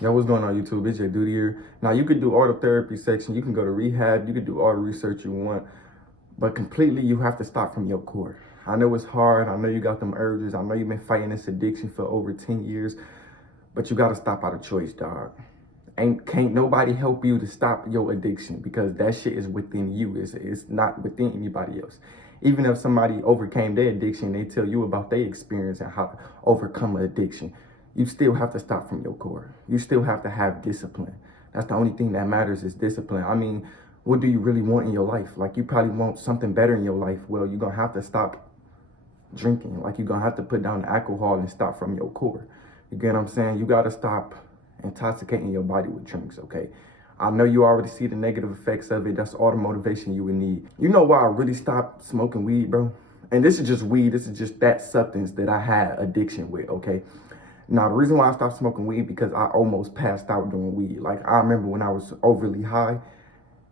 Yo, what's going on YouTube? It's Jayyduty here. Now you could do all the therapy section, you can go to rehab, you could do all the research you want, but completely you have to stop from your core. I know it's hard, I know you got them urges, I know you've been fighting this addiction for over 10 years, but you gotta stop out of choice, dog. Can't nobody help you to stop your addiction because that shit is within you. It's not within anybody else. Even if somebody overcame their addiction, they tell you about their experience and how to overcome an addiction. You still have to stop from your core. You still have to have discipline. That's the only thing that matters is discipline. I mean, what do you really want in your life? Like, you probably want something better in your life. Well, you're gonna have to stop drinking. Like, you're gonna have to put down the alcohol and stop from your core. You get what I'm saying? You gotta stop intoxicating your body with drinks, okay? I know you already see the negative effects of it. That's all the motivation you would need. You know why I really stopped smoking weed, bro? And this is just weed. This is just that substance that I had addiction with, okay? Now, the reason why I stopped smoking weed because I almost passed out doing weed. Like, I remember when I was overly high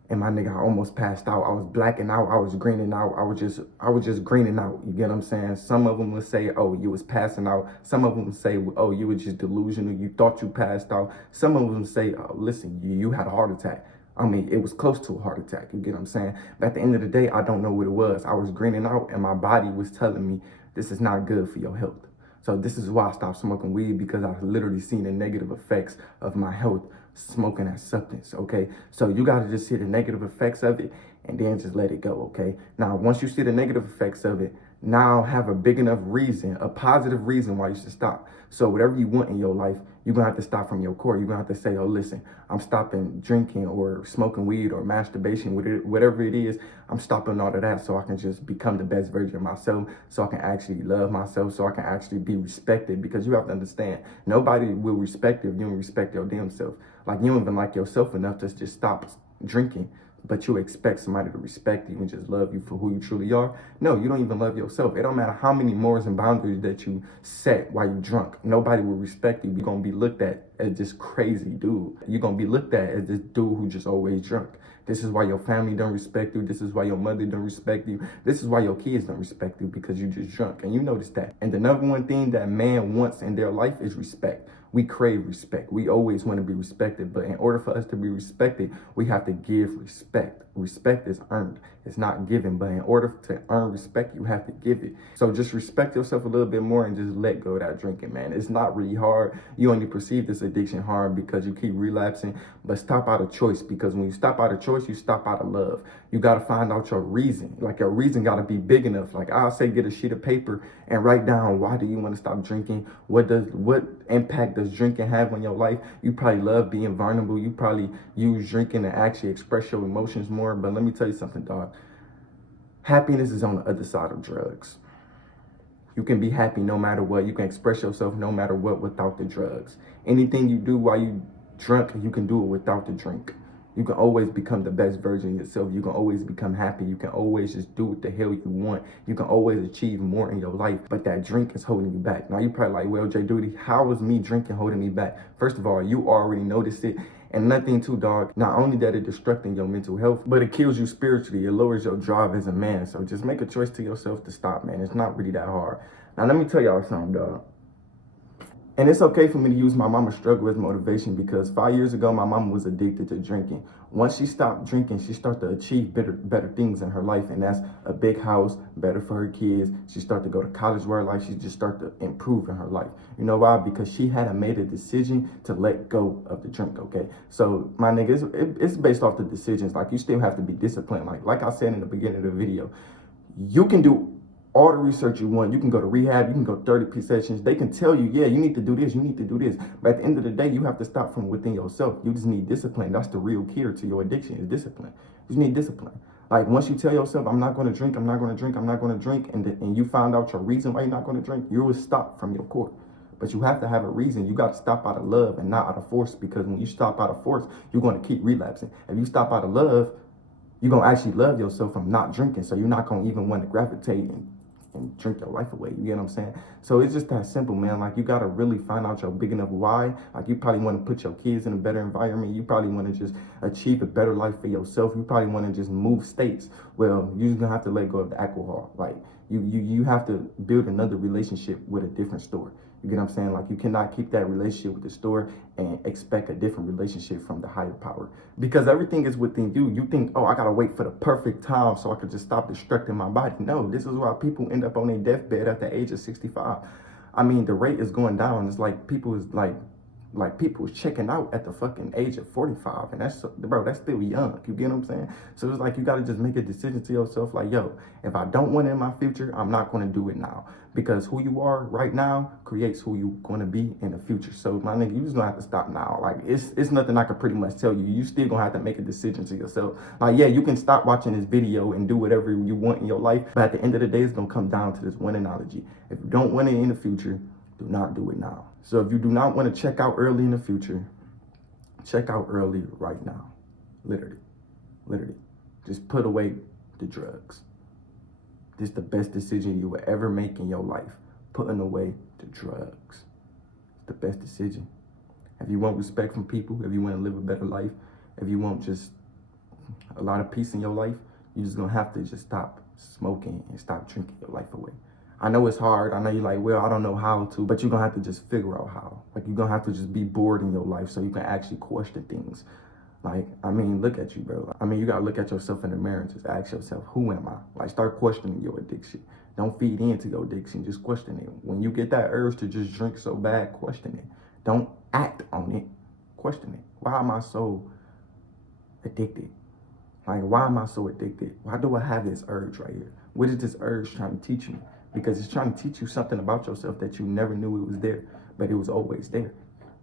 and my nigga, I almost passed out. I was blacking out. I was greening out. I was just greening out. You get what I'm saying? Some of them would say, oh, you was passing out. Some of them would say, oh, you were just delusional. You thought you passed out. Some of them would say, oh, listen, you had a heart attack. I mean, it was close to a heart attack. You get what I'm saying? But at the end of the day, I don't know what it was. I was greening out and my body was telling me this is not good for your health. So this is why I stopped smoking weed, because I've literally seen the negative effects of my health smoking that substance, okay? So you gotta just see the negative effects of it and then just let it go, okay? Now, once you see the negative effects of it, now have a big enough reason, a positive reason why you should stop. So whatever you want in your life, you're gonna have to stop from your core. You're gonna have to say, oh, listen, I'm stopping drinking or smoking weed or masturbation, whatever it is, I'm stopping all of that so I can just become the best version of myself, so I can actually love myself, so I can actually be respected. Because you have to understand, nobody will respect you if you don't respect your damn self. Like, you don't even like yourself enough to just stop drinking, but you expect somebody to respect you and just love you for who you truly are. No, you don't even love yourself. It don't matter how many morals and boundaries that you set while you drunk. Nobody will respect you. You're gonna be looked at as this crazy dude. You're gonna be looked at as this dude who just always drunk. This is why your family don't respect you. This is why your mother don't respect you. This is why your kids don't respect you, because you just drunk. And you notice that. And the number one thing that man wants in their life is respect. We crave respect. We always want to be respected, but in order for us to be respected, we have to give respect. Respect is earned. It's not given, but in order to earn respect, you have to give it. So just respect yourself a little bit more and just let go of that drinking, man. It's not really hard. You only perceive this addiction hard because you keep relapsing, but stop out of choice, because when you stop out of choice, you stop out of love. You got to find out your reason. Like, your reason got to be big enough. Like, I'll say, get a sheet of paper and write down, why do you want to stop drinking? What impact does drinking have on your life? You probably love being vulnerable. You probably use drinking to actually express your emotions more. But let me tell you something, dog. Happiness is on the other side of drugs. You can be happy no matter what. You can express yourself no matter what without the drugs. Anything you do while you drunk, you can do it without the drink. You can always become the best version of yourself. You can always become happy. You can always just do what the hell you want. You can always achieve more in your life, but that drink is holding you back. Now, you're probably like, well, Jayyduty, how is me drinking holding me back? First of all, you already noticed it. And nothing too, dog. Not only that it destructing your mental health, but it kills you spiritually. It lowers your drive as a man. So just make a choice to yourself to stop, man. It's not really that hard. Now, let me tell y'all something, dog. And it's okay for me to use my mama's struggle as motivation, because 5 years ago, my mama was addicted to drinking. Once she stopped drinking, she started to achieve better things in her life. And that's a big house, better for her kids. She started to go to college where her life, she just started to improve in her life. You know why? Because she had made a decision to let go of the drink, okay? So, my nigga, it's based off the decisions. Like, you still have to be disciplined. Like I said in the beginning of the video, you can do all the research you want. You can go to rehab, you can go 30 sessions. They can tell you, yeah, you need to do this, you need to do this. But at the end of the day, you have to stop from within yourself. You just need discipline. That's the real key to your addiction, is discipline. You just need discipline. Like, once you tell yourself, I'm not going to drink, I'm not going to drink, I'm not going to drink, and you find out your reason why you're not going to drink, you will stop from your core. But you have to have a reason. You got to stop out of love and not out of force, because when you stop out of force, you're going to keep relapsing. If you stop out of love, you're going to actually love yourself from not drinking. So you're not going to even want to gravitate and drink your life away. You get what I'm saying? So it's just that simple, man. Like, you got to really find out your big enough why. Like, you probably want to put your kids in a better environment. You probably want to just achieve a better life for yourself. You probably want to just move states. Well, you're just going to have to let go of the alcohol. Like, you have to build another relationship with a different store. You get what I'm saying? Like, you cannot keep that relationship with the store and expect a different relationship from the higher power, because everything is within you. You think, oh, I gotta wait for the perfect time so I can just stop destructing my body. No, this is why people end up on their deathbed at the age of 65. I mean, the rate is going down. It's like people is like people is checking out at the fucking age of 45, and that's still young. You get what I'm saying? So it's like, you got to just make a decision to yourself, like, yo, if I don't want it in my future, I'm not going to do it now, because who you are right now creates who you're going to be in the future. So my nigga, you just gonna have to stop now. Like, it's nothing I can pretty much tell you. You still gonna have to make a decision to yourself. Like, yeah, you can stop watching this video and do whatever you want in your life, but at the end of the day, it's gonna come down to this one analogy: if you don't want it in the future, do not do it now. So if you do not want to check out early in the future, check out early right now. Literally. Just put away the drugs. This is the best decision you will ever make in your life. Putting away the drugs. It's the best decision. If you want respect from people, if you want to live a better life, if you want just a lot of peace in your life, you're just going to have to just stop smoking and stop drinking your life away. I know it's hard. I know you're like, well, I don't know how to, but you're going to have to just figure out how. Like, you're going to have to just be bored in your life so you can actually question things. Like, I mean, look at you, bro. I mean, you got to look at yourself in the mirror and just ask yourself, who am I? Like, start questioning your addiction. Don't feed into your addiction. Just question it. When you get that urge to just drink so bad, question it. Don't act on it. Question it. Why am I so addicted? Like, why am I so addicted? Why do I have this urge right here? What is this urge trying to teach me? Because it's trying to teach you something about yourself that you never knew it was there, but it was always there.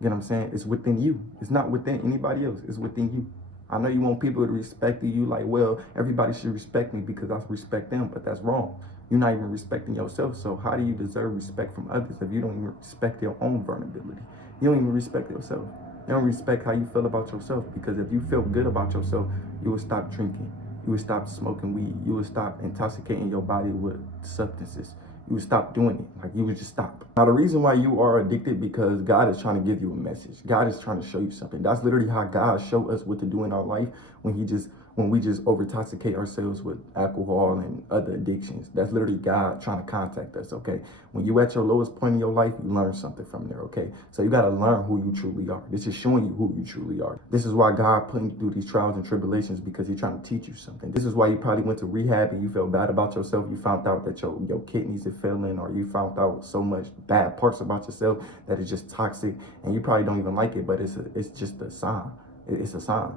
You know what I'm saying? It's within you. It's not within anybody else. It's within you. I know you want people to respect you. Like, well, everybody should respect me because I respect them, but that's wrong. You're not even respecting yourself. So how do you deserve respect from others if you don't even respect your own vulnerability? You don't even respect yourself. You don't respect how you feel about yourself, because if you feel good about yourself, you will stop drinking. You would stop smoking weed. You would stop intoxicating your body with substances. You would stop doing it. Like, you would just stop. Now, the reason why you are addicted, because God is trying to give you a message. God is trying to show you something. That's literally how God showed us what to do in our life when we just over-intoxicate ourselves with alcohol and other addictions. That's literally God trying to contact us, okay? When you at your lowest point in your life, you learn something from there, okay? So you got to learn who you truly are. This is showing you who you truly are. This is why God putting you through these trials and tribulations, because he's trying to teach you something. This is why you probably went to rehab and you felt bad about yourself. You found out that your kidneys are failing, or you found out so much bad parts about yourself that it's just toxic, and you probably don't even like it, but it's just a sign. It's a sign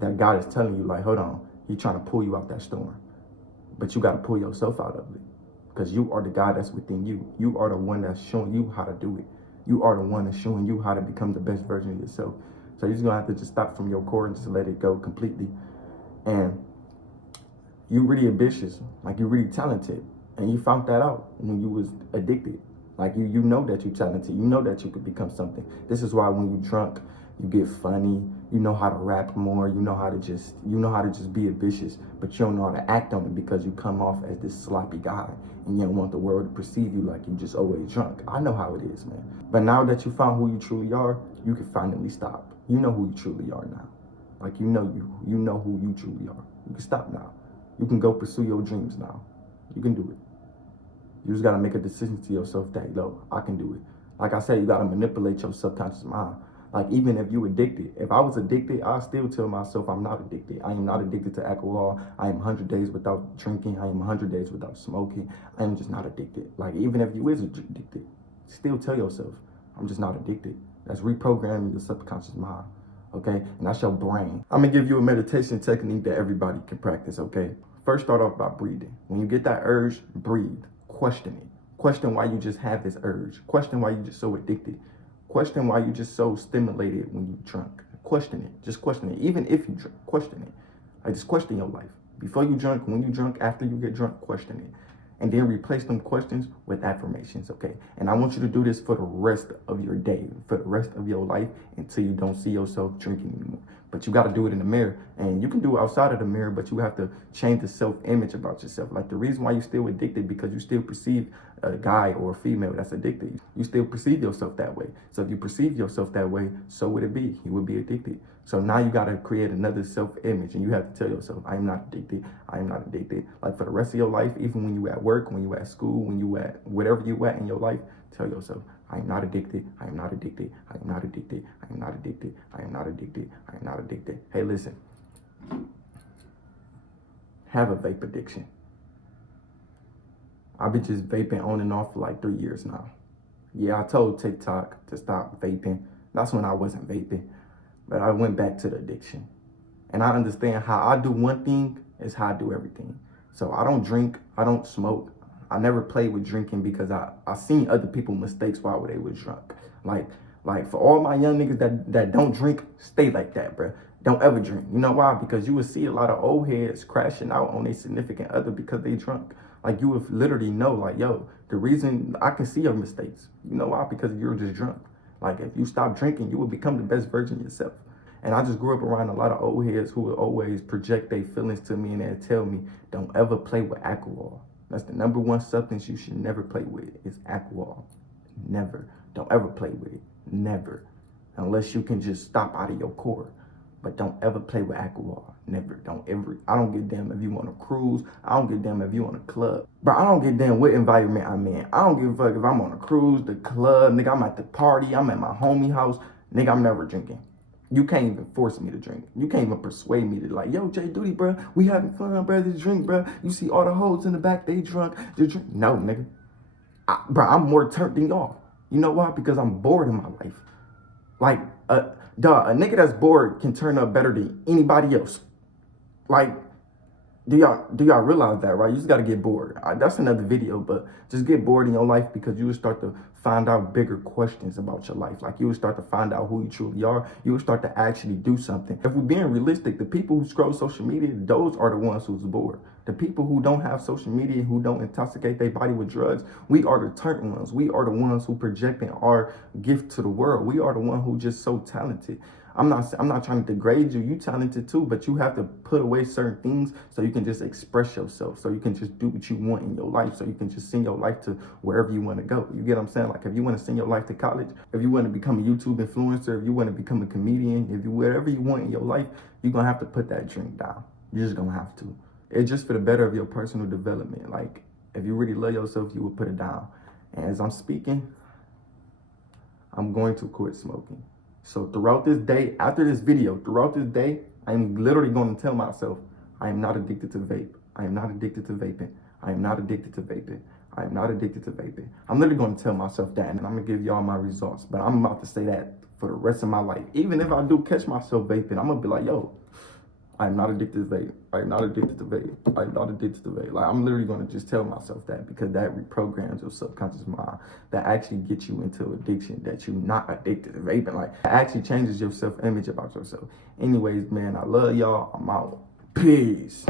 that God is telling you, like, hold on, he's trying to pull you out that storm. But you got to pull yourself out of it, because you are the God that's within you. You are the one that's showing you how to do it. You are the one that's showing you how to become the best version of yourself. So you're just going to have to just stop from your core and just let it go completely. And you really ambitious, like, you're really talented. And you found that out when you was addicted. Like, you know that you're talented. You know that you could become something. This is why when you're drunk, you get funny. You know how to rap more. You know how to just be ambitious, but you don't know how to act on it, because you come off as this sloppy guy, and you don't want the world to perceive you like you just always drunk. I know how it is, man. But now that you found who you truly are, you can finally stop. You know who you truly are now. Like, you know who you truly are. You can stop now. You can go pursue your dreams now. You can do it. You just gotta make a decision to yourself that, yo, I can do it. Like I said, you gotta manipulate your subconscious mind. Like, even if you addicted, if I was addicted, I still tell myself I'm not addicted. I am not addicted to alcohol. I am 100 days without drinking. I am 100 days without smoking. I am just not addicted. Like, even if you is addicted, still tell yourself, I'm just not addicted. That's reprogramming your subconscious mind, okay? And that's your brain. I'm gonna give you a meditation technique that everybody can practice, okay? First, start off by breathing. When you get that urge, breathe. Question it. Question why you just have this urge. Question why you're just so addicted. Question why you're just so stimulated when you drunk. Question it. Just question it. Even if you drink, question it. Like, just question your life. Before you drunk, when you drunk, after you get drunk, question it. And then replace them questions with affirmations, okay? And I want you to do this for the rest of your day, for the rest of your life, until you don't see yourself drinking anymore. But you got to do it in the mirror. And you can do it outside of the mirror, but you have to change the self-image about yourself. Like, the reason why you're still addicted, because you still perceive a guy or a female that's addicted. You still perceive yourself that way. So if you perceive yourself that way, so would it be. You would be addicted. So now you got to create another self-image, and you have to tell yourself, I am not addicted. I am not addicted. Like, for the rest of your life, even when you at work, when you at school, when you at whatever you at in your life, tell yourself, I am not addicted. I am not addicted. I am not addicted. I am not addicted. I am not addicted. I am not addicted. Hey, listen. Have a vape addiction. I've been just vaping on and off for like 3 years now. Yeah, I told TikTok to stop vaping. That's when I wasn't vaping. But I went back to the addiction. And I understand how I do one thing is how I do everything. So I don't drink, I don't smoke. I never played with drinking because I seen other people mistakes while they was drunk. Like for all my young niggas that don't drink, stay like that, bro. Don't ever drink. You know why? Because you will see a lot of old heads crashing out on their significant other because they drunk. Like you would literally know, like, yo, the reason I can see your mistakes. You know why? Because you're just drunk. Like if you stop drinking, you will become the best version of yourself. And I just grew up around a lot of old heads who would always project their feelings to me and they'd tell me, don't ever play with alcohol. That's the number one substance you should never play with is alcohol. Never. Don't ever play with it. Never. Unless you can just stop out of your core. But don't ever play with alcohol. Never. Don't ever. I don't give a damn if you want to cruise. I don't give a damn if you on a club. But I don't give a damn what environment I'm in. I don't give a fuck if I'm on a cruise, the club, nigga, I'm at the party, I'm at my homie house. Nigga, I'm never drinking. You can't even force me to drink. You can't even persuade me to like, yo, Jayyduty, bro, we having fun, bro, just drink, bro. You see all the hoes in the back, they drunk, just drink. No, nigga. Bro, I'm more turned than y'all. You know why? Because I'm bored in my life. Like, a nigga that's bored can turn up better than anybody else. Like, do y'all realize that, right? You just gotta get bored. That's another video, but just get bored in your life because you will start to find out bigger questions about your life. Like you will start to find out who you truly are. You will start to actually do something. If we're being realistic, the people who scroll social media, those are the ones who's bored. The people who don't have social media, who don't intoxicate their body with drugs, we are the turned ones. We are the ones who projecting our gift to the world. We are the one who just so talented. I'm not trying to degrade you. You talented too, but you have to put away certain things so you can just express yourself. So you can just do what you want in your life. So you can just send your life to wherever you want to go. You get what I'm saying? Like if you want to send your life to college, if you want to become a YouTube influencer, if you want to become a comedian, if you whatever you want in your life, you're gonna have to put that drink down. You're just gonna have to. It's just for the better of your personal development. Like if you really love yourself, you would put it down. And as I'm speaking, I'm going to quit smoking. So throughout this day, after this video, throughout this day, I'm literally going to tell myself, I am not addicted to vape. I am not addicted to vaping. I am not addicted to vaping. I am not addicted to vaping. I'm literally going to tell myself that, and I'm going to give y'all my results. But I'm about to say that for the rest of my life. Even if I do catch myself vaping, I'm going to be like, yo, I am not addicted to vape. I am not addicted to vape. I am not addicted to vape. Like, I'm literally going to just tell myself that because that reprograms your subconscious mind. That actually gets you into addiction, that you're not addicted to vaping. Like, it actually changes your self-image about yourself. Anyways, man, I love y'all. I'm out. Peace.